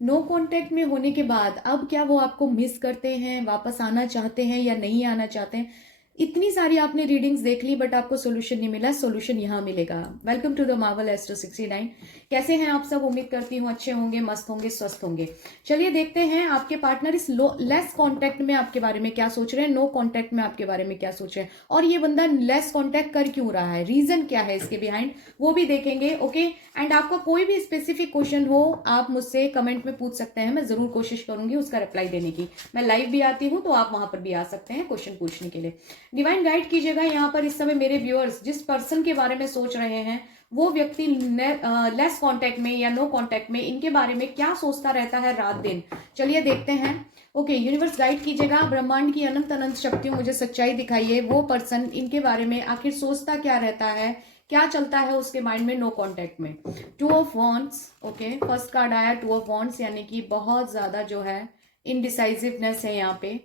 No contact में होने के बाद अब क्या वो आपको मिस करते हैं, वापस आना चाहते हैं या नहीं आना चाहते हैं? इतनी सारी आपने रीडिंग्स देख ली बट आपको सोल्यूशन नहीं मिला, सोल्यूशन यहाँ मिलेगा। Welcome to the Marvel astro 69। कैसे हैं आप सब? उम्मीद करती हूँ अच्छे होंगे, मस्त होंगे, स्वस्थ होंगे। चलिए देखते हैं आपके पार्टनर इस लेस कांटेक्ट में आपके बारे में क्या सोच रहे हैं, नो कांटेक्ट में आपके बारे में क्या सोच रहे हैं, और ये बंदा लेस कांटेक्ट कर क्यों रहा है, रीजन क्या है इसके बिहाइंड, वो भी देखेंगे। ओके, एंड आपका कोई भी स्पेसिफिक क्वेश्चन हो आप मुझसे कमेंट में पूछ सकते हैं, मैं जरूर कोशिश करूंगी उसका रिप्लाई देने की। मैं लाइव भी आती हूँ तो आप वहां पर भी आ सकते हैं क्वेश्चन पूछने के लिए। डिवाइन गाइड कीजिएगा यहाँ पर इस समय मेरे व्यूअर्स जिस पर्सन के बारे में सोच रहे हैं वो व्यक्ति लेस कांटेक्ट में या नो कांटेक्ट में, इनके बारे में क्या सोचता रहता है रात दिन। चलिए देखते हैं। ओके, यूनिवर्स गाइड कीजिएगा, ब्रह्मांड की अनंत अनंत शक्तियों मुझे सच्चाई दिखाइए, वो पर्सन इनके बारे में आखिर सोचता क्या रहता है, क्या चलता है उसके माइंड में नो कांटेक्ट में। Two of wands, okay, first card आया टू ऑफ वॉन्ड्स, यानी कि बहुत ज्यादा जो है इनडिसाइसिवनेस है यहाँ पे।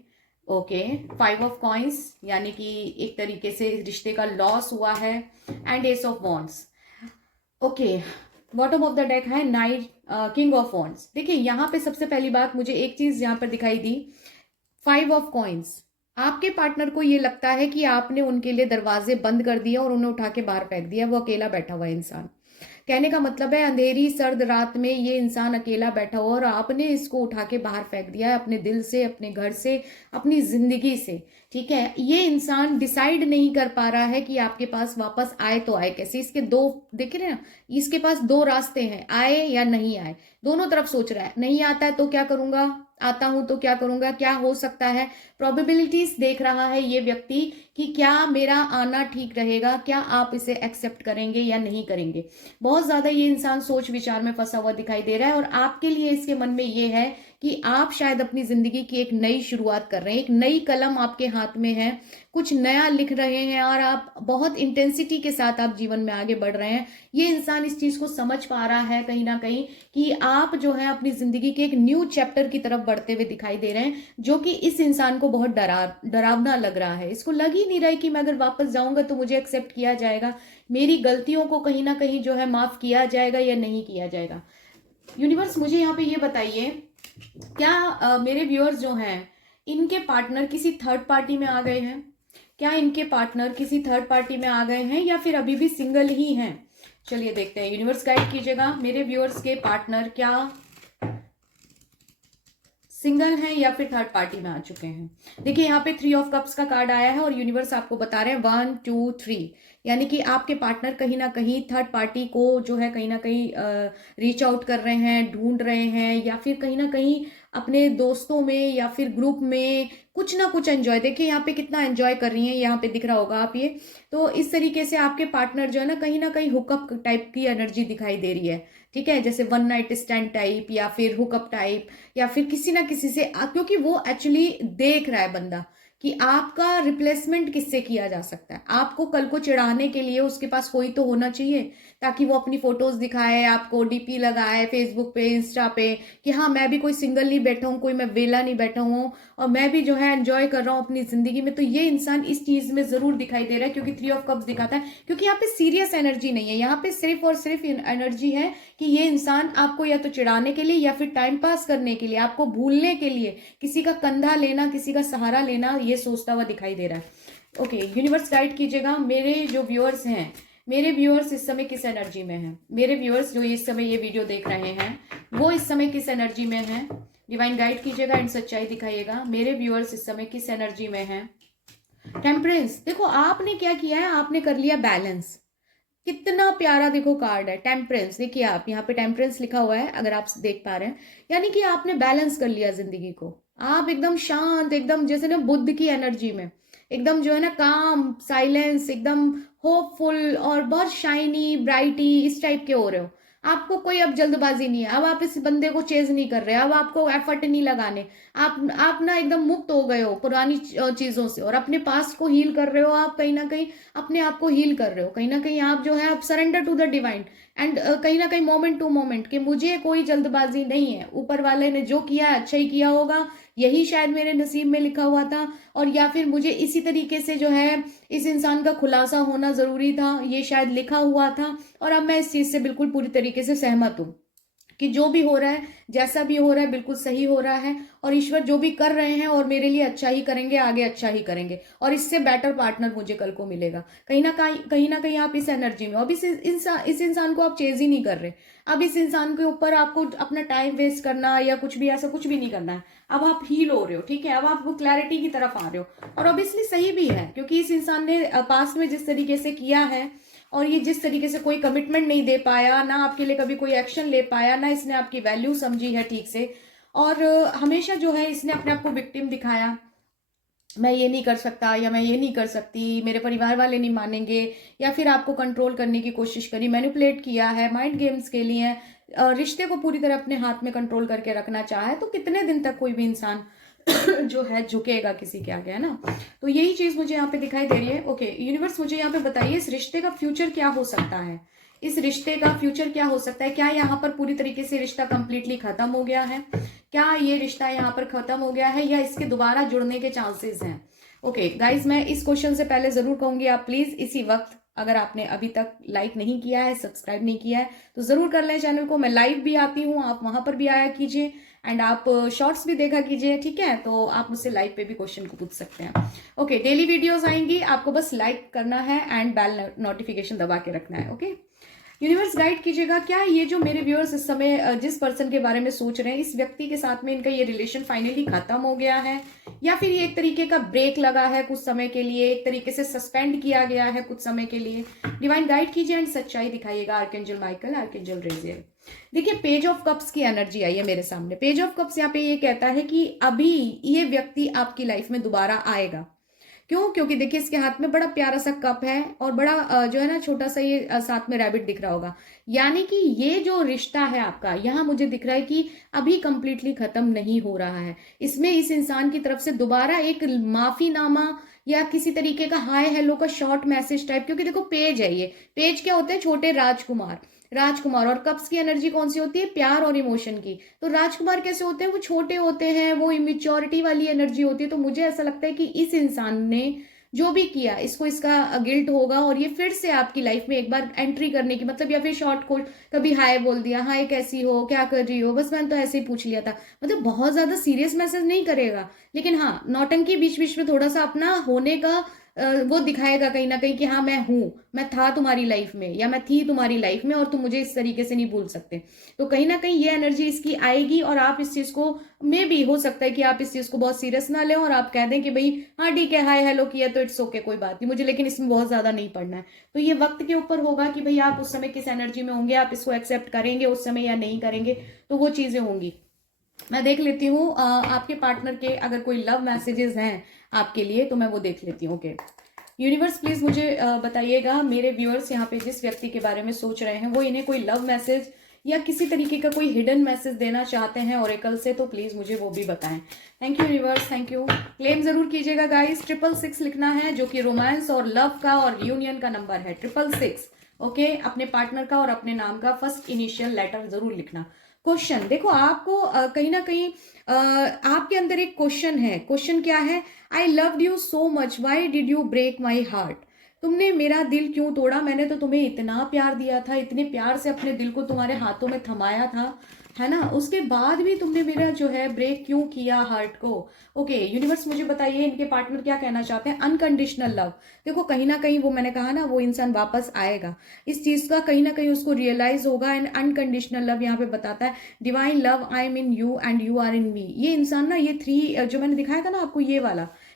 ओके, फाइव ऑफ कॉइन्स, यानी कि एक तरीके से रिश्ते का लॉस हुआ है, and S of wands. Okay, bottom of the deck है नाइट, किंग ऑफ वॉन्ड्स। देखिए यहाँ पे सबसे पहली बात मुझे एक चीज यहाँ पर दिखाई दी, फाइव ऑफ कॉइन्स। आपके पार्टनर को ये लगता है कि आपने उनके लिए दरवाजे बंद कर दिया और उन्हें उठा के बाहर फेंक दिया, वो अकेला बैठा हुआ है इंसान। कहने का मतलब है अंधेरी सर्द रात में ये इंसान अकेला बैठा हुआ और आपने इसको उठा के बाहर फेंक दिया है, अपने दिल से, अपने घर से, अपनी जिंदगी से। ठीक है, ये इंसान डिसाइड नहीं कर पा रहा है कि आपके पास वापस आए तो आए कैसे। इसके दो, देख रहे हैं ना, इसके पास दो रास्ते हैं, आए या नहीं आए, दोनों तरफ सोच रहा है। नहीं आता है तो क्या करूंगा, आता हूं तो क्या करूंगा, क्या हो सकता है, प्रोबेबिलिटीज देख रहा है ये व्यक्ति कि क्या मेरा आना ठीक रहेगा, क्या आप इसे एक्सेप्ट करेंगे या नहीं करेंगे। बहुत ज्यादा ये इंसान सोच विचार में फंसा हुआ दिखाई दे रहा है, और आपके लिए इसके मन में ये है कि आप शायद अपनी जिंदगी की एक नई शुरुआत कर रहे हैं, एक नई कलम आपके हाथ में है, कुछ नया लिख रहे हैं, और आप बहुत इंटेंसिटी के साथ आप जीवन में आगे बढ़ रहे हैं। ये इंसान इस चीज को समझ पा रहा है कहीं ना कहीं कि आप जो है अपनी जिंदगी के एक न्यू चैप्टर की तरफ बढ़ते हुए दिखाई दे रहे हैं, जो कि इस इंसान को बहुत डरावना लग रहा है। इसको लग ही नहीं रहा है कि मैं अगर वापस जाऊंगा तो मुझे एक्सेप्ट किया जाएगा, मेरी गलतियों को कहीं ना कहीं जो है माफ किया जाएगा या नहीं किया जाएगा। यूनिवर्स मुझे यहाँ पे ये बताइए, क्या मेरे व्यूअर्स जो हैं इनके पार्टनर किसी थर्ड पार्टी में आ गए हैं? क्या इनके पार्टनर किसी थर्ड पार्टी में आ गए हैं या फिर अभी भी सिंगल ही हैं? चलिए देखते हैं। यूनिवर्स गाइड कीजिएगा मेरे व्यूअर्स के पार्टनर क्या सिंगल हैं या फिर थर्ड पार्टी में आ चुके हैं। देखिए यहाँ पे थ्री ऑफ कप्स का कार्ड आया है और यूनिवर्स आपको बता रहे हैं 1 2 3, यानी कि आपके पार्टनर कहीं ना कहीं थर्ड पार्टी को जो है कहीं ना कहीं रीच आउट कर रहे हैं, ढूंढ रहे हैं, या फिर कहीं ना कहीं अपने दोस्तों में या फिर ग्रुप में कुछ ना कुछ एंजॉय। देखिए यहाँ पे कितना एंजॉय कर रही हैं, यहाँ पे दिख रहा होगा आप ये। तो इस तरीके से आपके पार्टनर जो है ना कहीं हुकअप टाइप की एनर्जी दिखाई दे रही है। ठीक है, जैसे वन नाइट स्टैंड टाइप या फिर हुकअप टाइप, या फिर किसी ना किसी से क्योंकि वो एक्चुअली देख रहा है बंदा कि आपका रिप्लेसमेंट किससे किया जा सकता है। आपको कल को चिढ़ाने के लिए उसके पास कोई तो होना चाहिए, ताकि वो अपनी फोटोज दिखाए, आपको डीपी लगाए फेसबुक पे, इंस्टा पे, कि हाँ मैं भी कोई सिंगल नहीं बैठा हूँ, कोई मैं वेला नहीं बैठा हूँ, और मैं भी जो है एंजॉय कर रहा हूँ अपनी जिंदगी में। तो ये इंसान इस चीज में जरूर दिखाई दे रहा है, क्योंकि थ्री ऑफ कप्स दिखाता है, क्योंकि यहाँ पे सीरियस एनर्जी नहीं है, यहाँ पे सिर्फ और सिर्फ एनर्जी है कि ये इंसान आपको या तो चिढ़ाने के लिए या फिर टाइम पास करने के लिए, आपको भूलने के लिए, किसी का कंधा लेना, किसी का सहारा लेना, ये सोचता हुआ दिखाई दे रहा है। ओके, यूनिवर्स गाइड कीजिएगा मेरे जो व्यूअर्स हैं, मेरे व्यूअर्स इस समय किस एनर्जी में हैं। मेरे व्यूअर्स जो इस समय ये वीडियो देख रहे हैं वो इस समय किस एनर्जी में हैं। डिवाइन गाइड कीजिएगा, एंड सच्चाई दिखाइएगा मेरे व्यूअर्स इस समय किस एनर्जी में हैं। टेम्परेंस, देखो आपने क्या किया है, आपने कर लिया बैलेंस। कितना प्यारा देखो कार्ड है टेम्परेंस। देखिए आप यहाँ पे टेम्परेंस लिखा हुआ है अगर आप देख पा रहे हैं, यानी कि आपने बैलेंस कर लिया जिंदगी को। आप एकदम शांत, एकदम जैसे ना बुद्ध की एनर्जी में, एकदम जो है ना काम, साइलेंस, एकदम होपफुल और बहुत शाइनी ब्राइटी इस टाइप के हो रहे हो। आपको कोई अब जल्दबाजी नहीं है, अब आप इस बंदे को चेज नहीं कर रहे, अब आपको एफर्ट नहीं लगाने। आप ना एकदम मुक्त हो गए हो पुरानी चीजों से, और अपने पास्ट को हील कर रहे हो। आप कहीं ना कहीं अपने आप को हील कर रहे हो, कहीं ना कहीं आप जो है आप surrender to the divine, and कहीं ना कहीं मोमेंट टू मोमेंट, कि मुझे कोई जल्दबाजी नहीं है, ऊपर वाले ने जो किया है अच्छा ही किया होगा, यही शायद मेरे नसीब में लिखा हुआ था, और या फिर मुझे इसी तरीके से जो है इस इंसान का खुलासा होना जरूरी था, ये शायद लिखा हुआ था, और अब मैं इस चीज से बिल्कुल पूरी तरीके से सहमत हूँ। कि जो भी हो रहा है, जैसा भी हो रहा है, बिल्कुल सही हो रहा है, और ईश्वर जो भी कर रहे हैं और मेरे लिए अच्छा ही करेंगे, आगे अच्छा ही करेंगे, और इससे बेटर पार्टनर मुझे कल को मिलेगा। कहीं ना कहीं आप इस एनर्जी में, अब इस इंसान को आप चेज ही नहीं कर रहे। अब इस इंसान के ऊपर आपको अपना टाइम वेस्ट करना या कुछ भी ऐसा कुछ भी नहीं करना है। अब आप हील हो रहे हो, ठीक है, अब आप वो क्लैरिटी की तरफ आ रहे हो, और ऑब्वियसली सही भी है, क्योंकि इस इंसान ने पास्ट में जिस तरीके से किया है, और ये जिस तरीके से कोई कमिटमेंट नहीं दे पाया, ना आपके लिए कभी कोई एक्शन ले पाया, ना इसने आपकी वैल्यू समझी है ठीक से, और हमेशा जो है इसने अपने आप को विक्टिम दिखाया, मैं ये नहीं कर सकता या मैं ये नहीं कर सकती, मेरे परिवार वाले नहीं मानेंगे, या फिर आपको कंट्रोल करने की कोशिश करी, मैनिपुलेट किया है, माइंड गेम्स के लिए, रिश्ते को पूरी तरह अपने हाथ में कंट्रोल करके रखना चाहा है। तो कितने दिन तक कोई भी इंसान जो है झुकेगा किसी के आगे, है ना। तो यही चीज मुझे यहाँ पे दिखाई दे रही है। ओके यूनिवर्स, मुझे यहाँ पे बताइए इस रिश्ते का फ्यूचर क्या हो सकता है, इस रिश्ते का फ्यूचर क्या हो सकता है। क्या यहाँ पर पूरी तरीके से रिश्ता कंप्लीटली खत्म हो गया है, क्या ये रिश्ता यहाँ पर खत्म हो गया है, या इसके दोबारा जुड़ने के चांसेस हैं। ओके गाइज, मैं इस क्वेश्चन से पहले जरूर कहूंगी आप प्लीज इसी वक्त, अगर आपने अभी तक लाइक नहीं किया है, सब्सक्राइब नहीं किया है, तो जरूर कर लें चैनल को। मैं लाइव भी आती हूँ, आप वहां पर भी आया कीजिए, एंड आप शॉर्ट्स भी देखा कीजिए, ठीक है, तो आप मुझसे लाइव पे भी क्वेश्चन को पूछ सकते हैं। ओके डेली वीडियोस आएंगी, आपको बस लाइक करना है एंड बेल नोटिफिकेशन दबा के रखना है। ओके यूनिवर्स गाइड कीजिएगा, क्या ये जो मेरे व्यूअर्स इस समय जिस पर्सन के बारे में सोच रहे हैं, इस व्यक्ति के साथ में इनका ये रिलेशन फाइनली खत्म हो गया है, या फिर ये एक तरीके का ब्रेक लगा है कुछ समय के लिए, एक तरीके से सस्पेंड किया गया है कुछ समय के लिए। डिवाइन गाइड कीजिए एंड सच्चाई दिखाइएगा। Archangel Michael, archangel Raziel. देखिए पेज ऑफ कप्स की एनर्जी आई है मेरे सामने। पेज ऑफ कप्स यहाँ पे ये कहता है कि अभी ये व्यक्ति आपकी लाइफ में दोबारा आएगा। क्यों? क्योंकि देखिए इसके हाथ में बड़ा प्यारा सा कप है, और बड़ा जो है ना छोटा सा ये साथ में रैबिट दिख रहा होगा, यानी कि ये जो रिश्ता है आपका, यहाँ मुझे दिख रहा है कि अभी कंप्लीटली खत्म नहीं हो रहा है। इसमें इस इंसान की तरफ से दोबारा एक माफीनामा या किसी तरीके का हाय हेलो का शॉर्ट मैसेज टाइप, क्योंकि देखो पेज है, ये पेज क्या होते हैं, छोटे राजकुमार। राजकुमार और कप्स की एनर्जी कौन सी होती है, प्यार और इमोशन की। तो राजकुमार कैसे होते हैं, वो छोटे होते हैं, वो इमेच्योरिटी वाली एनर्जी होती है। तो मुझे ऐसा लगता है कि इस इंसान ने जो भी किया, इसको इसका गिल्ट होगा, और ये फिर से आपकी लाइफ में एक बार एंट्री करने की, मतलब या फिर शॉर्ट को कभी हाय बोल दिया, हाय कैसी हो, क्या कर रही हो, बस मैंने तो ऐसे ही पूछ लिया था, मतलब बहुत ज्यादा सीरियस मैसेज नहीं करेगा, लेकिन हाँ नौटंकी बीच बीच में थोड़ा सा अपना होने का वो दिखाएगा कहीं ना कहीं कि हाँ मैं हूं, मैं था तुम्हारी लाइफ में, या मैं थी तुम्हारी लाइफ में, और तुम मुझे इस तरीके से नहीं भूल सकते। तो कहीं ना कहीं ये एनर्जी इसकी आएगी, और आप इस चीज को, मे भी हो सकता है कि आप इस चीज को बहुत सीरियस ना लें, और आप कह दें कि भाई हाँ ठीक है, हाय हेलो किया तो इट्स ओके, कोई बात नहीं मुझे, लेकिन इसमें बहुत ज्यादा नहीं पड़ना है। तो ये वक्त के ऊपर होगा कि भाई आप उस समय किस एनर्जी में होंगे, आप इसको एक्सेप्ट करेंगे उस समय या नहीं करेंगे, तो वो चीजें होंगी। मैं देख लेती हूँ आपके पार्टनर के अगर कोई लव मैसेजेस हैं आपके लिए, तो मैं वो देख लेती हूँ। ओके यूनिवर्स प्लीज मुझे बताइएगा, मेरे व्यूअर्स यहाँ पे जिस व्यक्ति के बारे में सोच रहे हैं, वो इन्हें कोई लव मैसेज या किसी तरीके का कोई हिडन मैसेज देना चाहते हैं ओरेकल से, तो प्लीज मुझे वो भी बताएं। Thank you universe, thank you. Claim जरूर कीजिएगा गाइस, 666 लिखना है, जो कि रोमांस और लव का और यूनियन का नंबर है, 666। ओके अपने पार्टनर का और अपने नाम का फर्स्ट इनिशियल लेटर जरूर लिखना। क्वेश्चन देखो, आपको कहीं ना कहीं आपके अंदर एक क्वेश्चन है। क्वेश्चन क्या है? I loved you so much, why did you break my heart. तुमने मेरा दिल क्यों तोड़ा? मैंने तो तुम्हें इतना प्यार दिया था, इतने प्यार से अपने दिल को तुम्हारे हाथों में थमाया था, है ना, उसके बाद भी तुमने मेरा जो है ब्रेक क्यों किया हार्ट को। ओके यूनिवर्स मुझे बताइए इनके पार्टनर क्या कहना चाहते हैं। अनकंडीशनल लव, देखो कहीं ना कहीं वो मैंने कहा ना, वो इंसान वापस आएगा, इस चीज का कहीं ना कहीं उसको रियलाइज होगा। एंड अनकंडीशनल लव यहाँ पे बताता है divine love, I am in you and you are in me. ये इंसान ना, ये 3 जो मैंने दिखाया था ना आपको,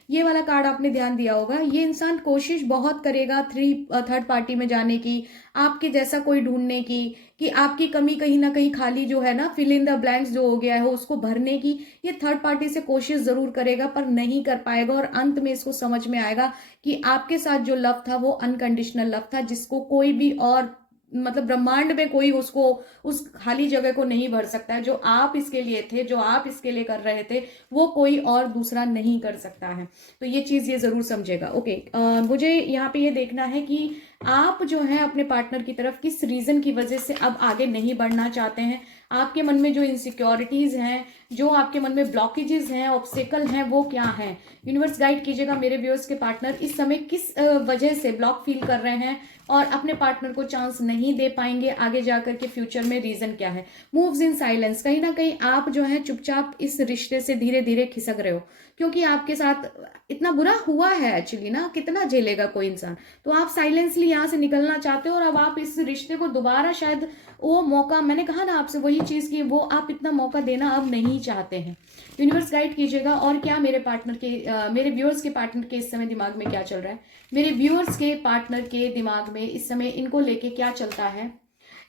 ये वाला कार्ड आपने ध्यान दिया होगा, ये इंसान कोशिश बहुत करेगा थर्ड पार्टी में जाने की, आपके जैसा कोई ढूंढने की, कि आपकी कमी कहीं ना कहीं खाली जो है ना, फिल इन द ब्लैंक्स जो हो गया है उसको भरने की ये थर्ड पार्टी से कोशिश जरूर करेगा, पर नहीं कर पाएगा। और अंत में इसको समझ में आएगा कि आपके साथ जो लव था वो अनकंडीशनल लव था, जिसको कोई भी और, मतलब ब्रह्मांड में कोई उसको, उस खाली जगह को नहीं भर सकता है। जो आप इसके लिए थे, जो आप इसके लिए कर रहे थे, वो कोई और दूसरा नहीं कर सकता है। तो ये चीज ये जरूर समझेगा। ओके मुझे यहाँ पे ये देखना है कि आप जो है अपने पार्टनर की तरफ किस रीजन की वजह से अब आगे नहीं बढ़ना चाहते हैं, आपके मन में जो इनसिक्योरिटीज हैं, जो आपके मन में ब्लॉकेजेस हैं, ऑब्स्टेकल हैं, वो क्या हैं। यूनिवर्स गाइड कीजिएगा मेरे व्यूअर्स के पार्टनर इस समय किस वजह से ब्लॉक फील कर रहे हैं और अपने पार्टनर को चांस नहीं दे पाएंगे आगे जाकर के फ्यूचर में, रीजन क्या है। मूव्स इन साइलेंस, कहीं ना कहीं आप जो है चुपचाप इस रिश्ते से धीरे धीरे खिसक रहे हो, क्योंकि आपके साथ इतना बुरा हुआ है एक्चुअली ना, कितना झेलेगा कोई इंसान। तो आप साइलेंसली यहाँ से निकलना चाहते हो और अब आप इस रिश्ते को दोबारा शायद वो मौका, मैंने कहा ना आपसे वही चीज की, वो आप इतना मौका देना अब नहीं चाहते हैं। यूनिवर्स गाइड कीजिएगा और क्या मेरे पार्टनर के मेरे व्यूअर्स के पार्टनर के इस समय दिमाग में क्या चल रहा है, मेरे व्यूअर्स के पार्टनर के दिमाग में इस समय इनको लेके क्या चलता है।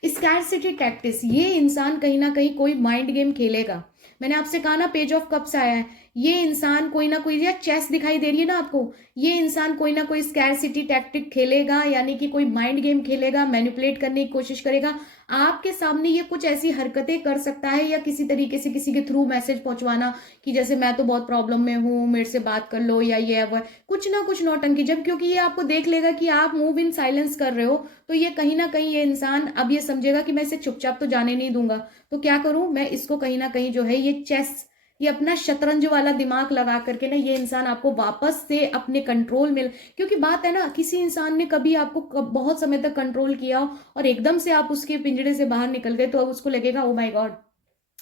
स्कैरसिटी टैक्टिस, ये इंसान कहीं ना कहीं कोई माइंड गेम खेलेगा। मैंने आपसे कहा ना पेज ऑफ कप्स आया है, ये इंसान कोई ना कोई, या चेस दिखाई दे रही है ना आपको, ये इंसान कोई ना कोई स्कैरसिटी टैक्टिक खेलेगा, यानी कि कोई माइंड गेम खेलेगा, मैनिपुलेट करने की कोशिश करेगा आपके सामने। ये कुछ ऐसी हरकतें कर सकता है या किसी तरीके से किसी के थ्रू मैसेज पहुंचवाना कि जैसे मैं तो बहुत प्रॉब्लम में हूं, मेरे से बात कर लो, या ये वो कुछ ना कुछ नौटंकी। जब क्योंकि ये आपको देख लेगा कि आप मूव इन साइलेंस कर रहे हो, तो ये कहीं ना कहीं ये इंसान अब ये समझेगा कि मैं इसे चुपचाप तो जाने नहीं दूंगा, तो क्या करूं मैं, इसको कहीं ना कहीं जो है ये चेस, ये अपना शतरंज वाला दिमाग लगा करके ना ये इंसान आपको वापस से अपने कंट्रोल में, क्योंकि बात है ना, किसी इंसान ने कभी आपको बहुत समय तक कंट्रोल किया और एकदम से आप उसके पिंजड़े से बाहर निकल गए, तो अब उसको लगेगा ओ माय गॉड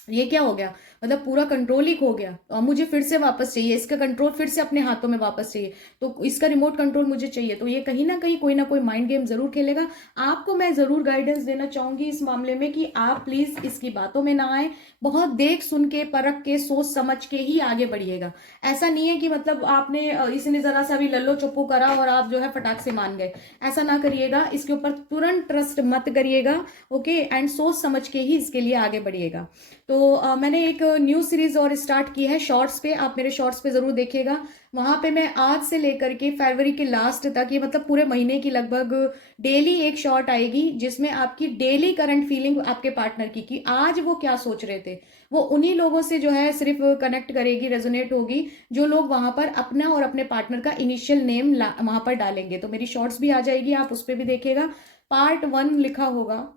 ये क्या हो गया, मतलब पूरा कंट्रोल ही खो गया, और मुझे फिर से वापस चाहिए, इसका कंट्रोल फिर से अपने हाथों में वापस चाहिए, तो इसका रिमोट कंट्रोल मुझे चाहिए। तो ये कहीं ना कोई माइंड गेम जरूर खेलेगा। आपको मैं जरूर गाइडेंस देना चाहूंगी इस मामले में कि आप प्लीज इसकी बातों में ना आए, बहुत देख सुन के परख के सोच समझ के ही आगे बढ़िएगा। ऐसा नहीं है कि मतलब आपने इसने जरा सा भी लल्लो चुप्पू करा और आप जो है फटाक से मान गए, ऐसा ना करिएगा, इसके ऊपर तुरंत ट्रस्ट मत करिएगा, ओके, एंड सोच समझ के ही इसके लिए आगे बढ़िएगा। तो मैंने एक न्यू सीरीज और स्टार्ट की है शॉर्ट्स पे, आप मेरे शॉर्ट्स पे जरूर देखिएगा। वहां पे मैं आज से लेकर के फरवरी के लास्ट तक, ये मतलब पूरे महीने की लगभग डेली एक शॉर्ट आएगी, जिसमें आपकी डेली करंट फीलिंग आपके पार्टनर की कि आज वो क्या सोच रहे थे, वो उन्हीं लोगों से जो है सिर्फ कनेक्ट करेगी, रेजोनेट होगी, जो लोग वहां पर अपना और अपने पार्टनर का इनिशियल नेम वहां पर डालेंगे। तो मेरी शॉर्ट्स भी आ जाएगी, आप उस पर भी देखिएगा, पार्ट 1 लिखा होगा,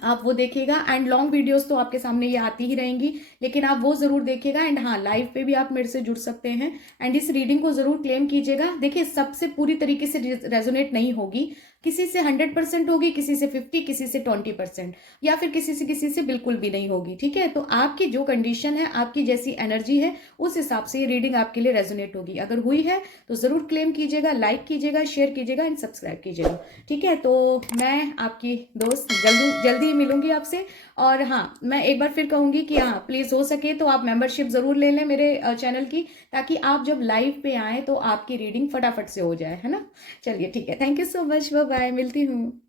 आप वो देखिएगा। एंड लॉन्ग वीडियोस तो आपके सामने ये आती ही रहेंगी, लेकिन आप वो जरूर देखिएगा। एंड हाँ, लाइव पे भी आप मेरे से जुड़ सकते हैं एंड इस रीडिंग को जरूर क्लेम कीजिएगा। देखिए, सबसे पूरी तरीके से रेजोनेट नहीं होगी, किसी से 100% होगी, किसी से 50, किसी से 20%, या फिर किसी से बिल्कुल भी नहीं होगी, ठीक है। तो आपकी जो कंडीशन है, आपकी जैसी एनर्जी है, उस हिसाब से ये रीडिंग आपके लिए रेजोनेट होगी। अगर हुई है तो जरूर क्लेम कीजिएगा, लाइक कीजिएगा, शेयर कीजिएगा एंड सब्सक्राइब कीजिएगा, ठीक है। तो मैं आपकी दोस्त जल्दी ही मिलूंगी आपसे। और हाँ, मैं एक बार फिर कहूंगी कि हाँ, प्लीज हो सके तो आप मेंबरशिप जरूर ले लें मेरे चैनल की, ताकि आप जब लाइव पे आए तो आपकी रीडिंग फटाफट से हो जाए, है ना। चलिए ठीक है, thank you so much, bye bye, मिलती हूँ।